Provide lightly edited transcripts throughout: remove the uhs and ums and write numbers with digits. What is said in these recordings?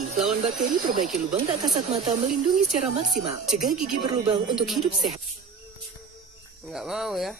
gigi. Lawan bakteri, perbaiki lubang tak kasat mata, melindungi secara maksimal. Cegah gigi berlubang untuk hidup sehat. Nggak mau ya.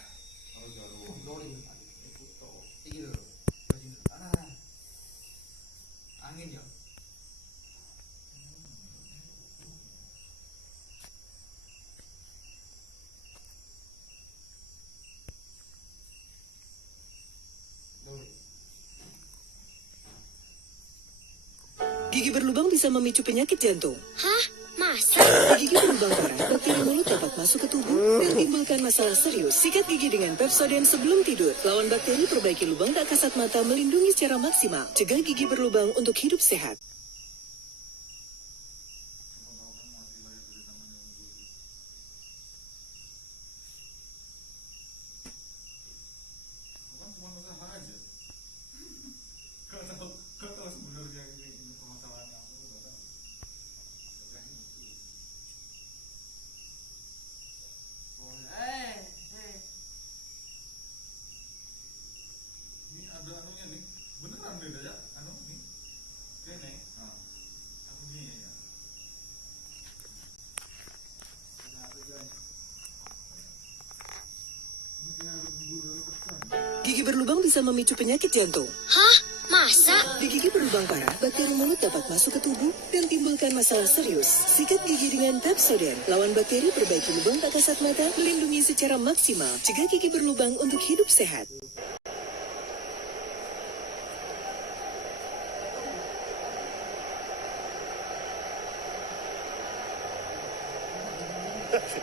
Gigi berlubang bisa memicu penyakit jantung. Hah? Masa? Gigi berlubang parah, bakteri mulut dapat masuk ke tubuh dan timbulkan masalah serius. Sikat gigi dengan Pepsodent sebelum tidur. Lawan bakteri, perbaiki lubang tak kasat mata, melindungi secara maksimal. Cegah gigi berlubang untuk hidup sehat. Gigi berlubang bisa memicu penyakit jantung. Hah? Masa? Di gigi berlubang parah, bakteri mulut dapat masuk ke tubuh dan timbulkan masalah serius. Sikat gigi dengan Pepsodent. Lawan bakteri, perbaiki lubang tak kasat mata, melindungi secara maksimal. Cegah gigi berlubang untuk hidup sehat.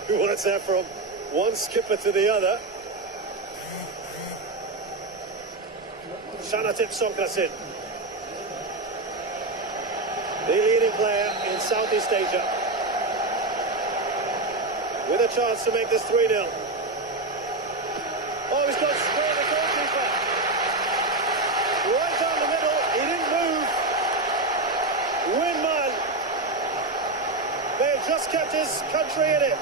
What's that from one skipper to the other? Shanatip Songkrasin, the leading player in Southeast Asia, with a chance to make this 3-0. Oh, he's got to score the goalkeeper. Right down the middle, he didn't move. Winman. They have just kept his country in it.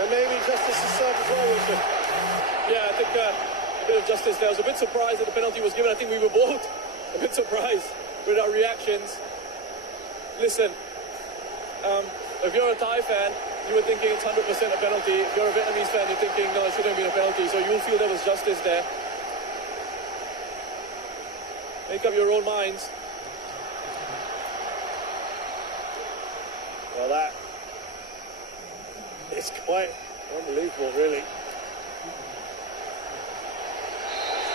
And maybe justice is served as well, Richard. Yeah, I think a bit of justice there. I was a bit surprised that the penalty was given. I think we were both a bit surprised with our reactions. Listen, if you're a Thai fan, you were thinking it's 100% a penalty. If you're a Vietnamese fan, you're thinking, no, it shouldn't have been a penalty. So you'll feel there was justice there. Make up your own minds. Well, that is quite unbelievable, really.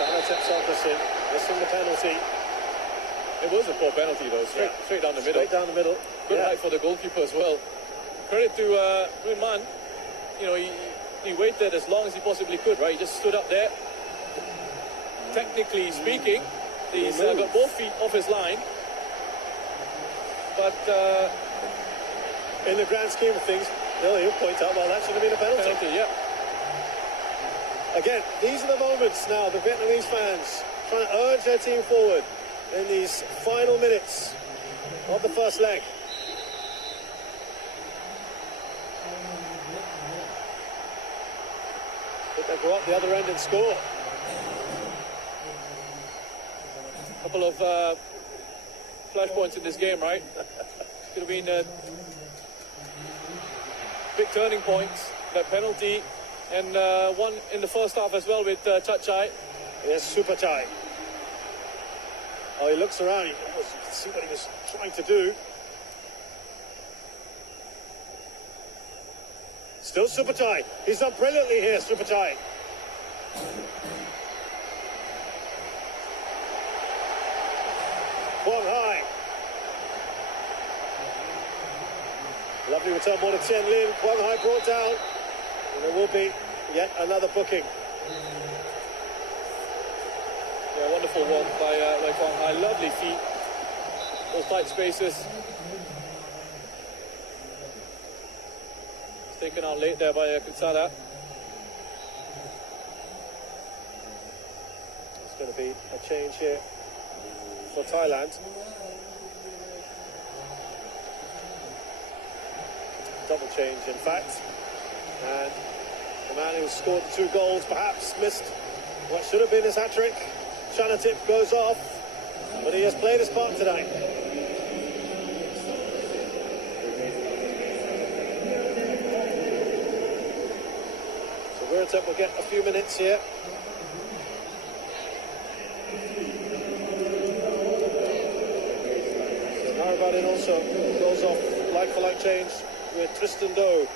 Shanatip Songkrasin missing the penalty. It was a poor penalty, though. Straight down the middle. Straight down the middle. Good height for the goalkeeper as well. Credit to Winman. You know, he waited as long as he possibly could, right? He just stood up there. Technically speaking, he's got both feet off his line. But in the grand scheme of things, he'll point out, well, that should have been a penalty. Yeah. Again, these are the moments now, the Vietnamese fans trying to urge their team forward in these final minutes of the first leg. But they go up the other end and score. Couple of flashpoints in this game, right? Could have been big turning points. That penalty, and one in the first half as well with Chachai. Yes, Super Chai. Oh, he looks around. You can see what he was trying to do. Still Super Chai. He's done brilliantly here, Super Chai. Quang Hai. Lovely return ball to Tien Lin. Quang Hai brought down. And there will be yet another booking. Yeah, wonderful work by Quang Hai. Lovely feet. Those tight spaces. It's taken out late there by Kutsala. It's going to be a change here for Thailand. Double change, in fact. And the man who scored the 2 goals perhaps missed what should have been his hat-trick. Shanatip goes off. But he has played his part tonight. So Wirtep will get a few minutes here. So Narabadin also goes off like-for-like change with Tristan Doe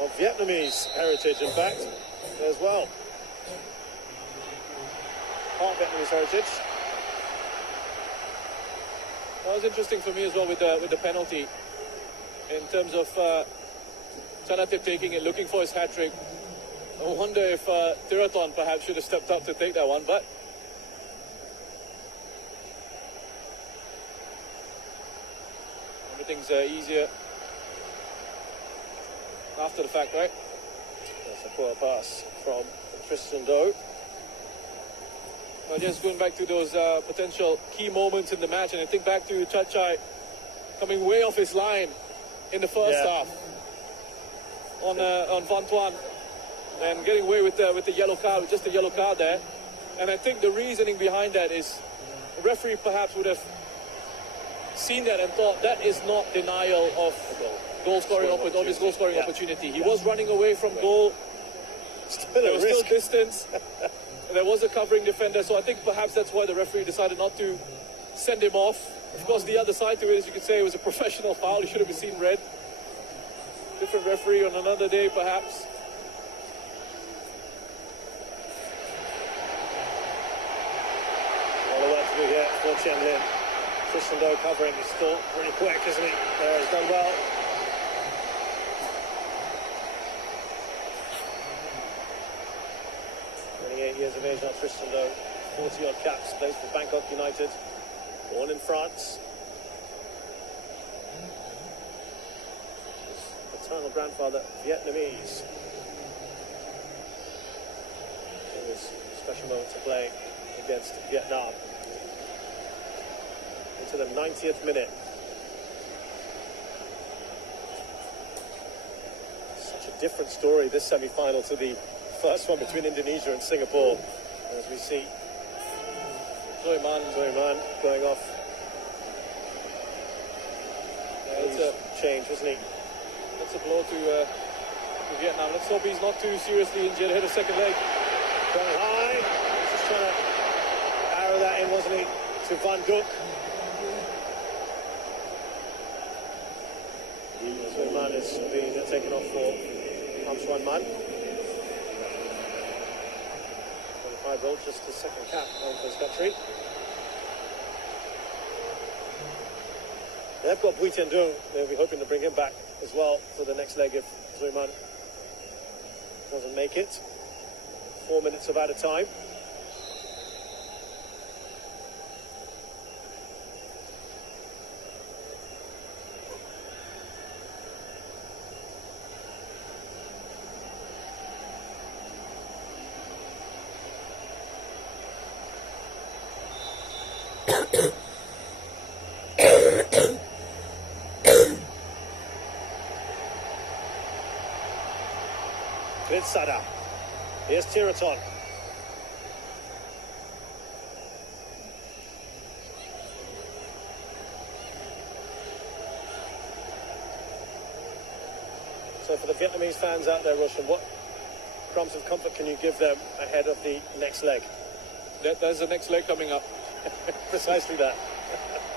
of Vietnamese heritage, in fact, as well. Part Vietnamese heritage. That was interesting for me as well with the penalty, in terms of Chanatip taking it, looking for his hat-trick. I wonder if Tiraton perhaps should have stepped up to take that one, but everything's easier after the fact, right? That's a poor pass from Tristan Doe. Well, just going back to those potential key moments in the match, and I think back to Chachai coming way off his line in the first half on Van Tuan, and getting away with the yellow card, with just a yellow card there. And I think the reasoning behind that is the referee perhaps would have seen that and thought that is not denial of goal scoring opportunity. He was running away from goal. There was still distance. There was a covering defender, so I think perhaps that's why the referee decided not to send him off. Of course, the other side to it is you could say it was a professional foul. He should have been seen red. Different referee on another day, perhaps. All the work to do here for Chen Lin. Tristan Doe covering his thought really quick, isn't he? He's done well. Years of age now, Tristan Doe, 40-odd caps, plays for Bangkok United, born in France. His paternal grandfather, Vietnamese. It was a special moment to play against Vietnam. Into the 90th minute. Such a different story, this semi-final, to the first one between Indonesia and Singapore, as we see Zoiman going off. It's a change, wasn't he? That's a blow to Vietnam. Let's hope he's not too seriously injured. Hit a second leg. Going high. He's just trying to arrow that in, wasn't he? To Van Duk. Zoiman is being taken off for Ham Chuan Man. Goal, just the second cap for his country. They've got Bui Tian Dung. They'll be hoping to bring him back as well for the next leg if Zoiman doesn't make it. 4 minutes of added time. Sada. Here's Tiraton. So for the Vietnamese fans out there, Roshan, what crumbs of comfort can you give them ahead of the next leg? There's the next leg coming up. Precisely that.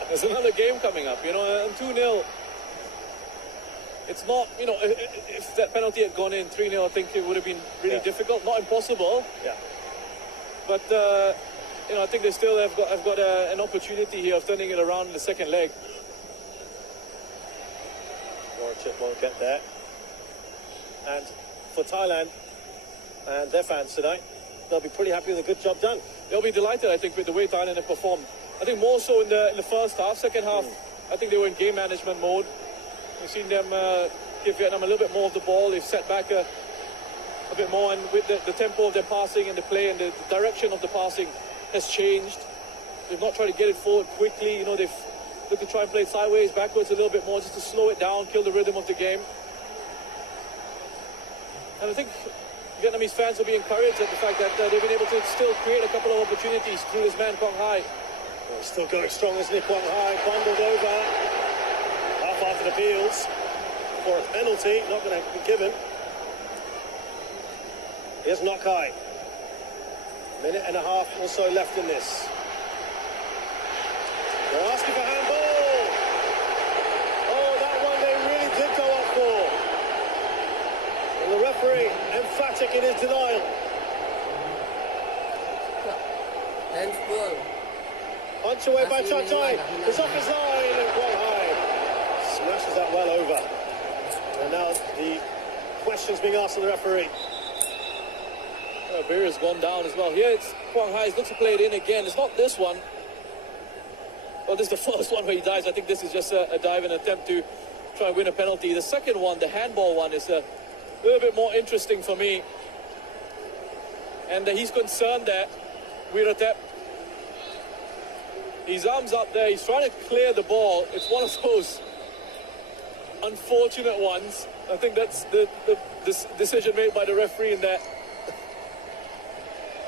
There's another game coming up, and 2-0. It's not, if that penalty had gone in 3-0, I think it would have been really difficult. Not impossible. Yeah. But, I think they still have got an opportunity here of turning it around in the second leg. Warrenship won't get there. And for Thailand and their fans tonight, they'll be pretty happy with a good job done. They'll be delighted, I think, with the way Thailand have performed. I think more so in the first half. Second half, I think they were in game management mode. We've seen them give Vietnam a little bit more of the ball. They've set back a bit more, and with the tempo of their passing and the play and the direction of the passing has changed. They've not tried to get it forward quickly. They've looked to try and play sideways, backwards a little bit more, just to slow it down, kill the rhythm of the game. And I think Vietnamese fans will be encouraged at the fact that they've been able to still create a couple of opportunities through this man Kong Hai. Well, still going strong as Nick Wang Hai, bundled over. Half-hearted appeals for a penalty, not going to be given. Here's Nokai. Minute and a half or so left in this. They're asking for handball. Oh, that one they really did go up for. And the referee emphatic in his denial. Handball. Punch away by Chachai. It's off his line and Guang Hai smashes that well over. And now the questions being asked of the referee. Beer has gone down as well. Here it's Guang Hai. He looks to play it in again. It's not this one. Well, this is the first one where he dives. I think this is just a dive and attempt to try and win a penalty. The second one, the handball one, is a little bit more interesting for me. And he's concerned that Wiratep, his arms up there, he's trying to clear the ball. It's one of those unfortunate ones. I think that's the decision made by the referee in that.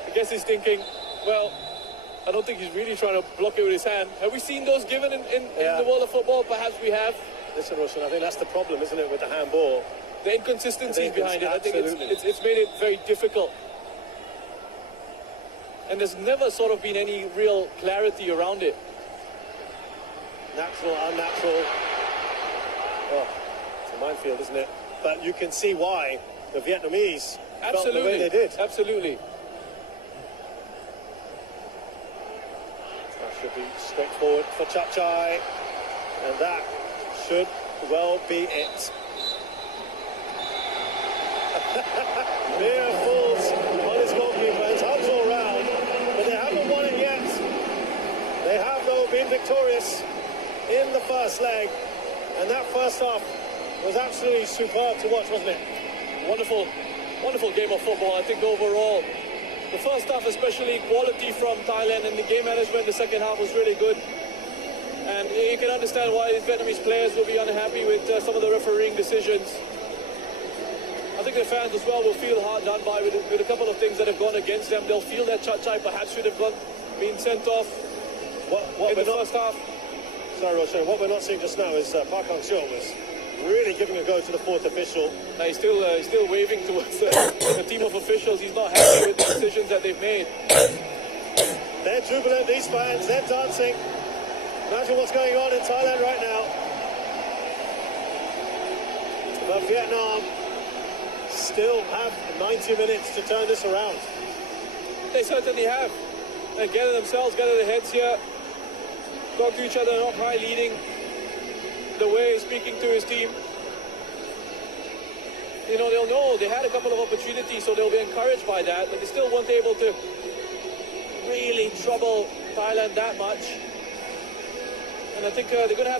I guess he's thinking, well, I don't think he's really trying to block it with his hand. Have we seen those given in the world of football? Perhaps we have. Listen, Roshan, I think that's the problem, isn't it, with the handball? The inconsistencies behind it. I think Absolutely. it's made it very difficult. And there's never sort of been any real clarity around it. Natural, unnatural. Oh, it's a minefield, isn't it? But you can see why the Vietnamese felt the way they did. Absolutely. That should be straightforward for Chachai. And that should well be it. Mere falls on his goalkeeper. It's hugs all round, but they haven't won it yet. They have, though, been victorious in the first leg. And that first half was absolutely superb to watch, wasn't it? Wonderful, wonderful game of football. I think overall, the first half especially, quality from Thailand, and the game management in the second half was really good. And you can understand why these Vietnamese players will be unhappy with some of the refereeing decisions. I think the fans as well will feel hard done by with a couple of things that have gone against them. They'll feel that Chachai perhaps should have been sent off in the first half. Sorry, Roshan, what we're not seeing just now is Park Hang-seo was really giving a go to the fourth official. He's still waving towards the team of officials. He's not happy with the decisions that they've made. They're jubilant, these fans, they're dancing. Imagine what's going on in Thailand right now. But Vietnam still have 90 minutes to turn this around. They certainly have. They're getting themselves, getting their heads here. Talk to each other, not high leading the way, speaking to his team. You know, they'll know they had a couple of opportunities, so they'll be encouraged by that, but they still weren't able to really trouble Thailand that much. And I think they're going to have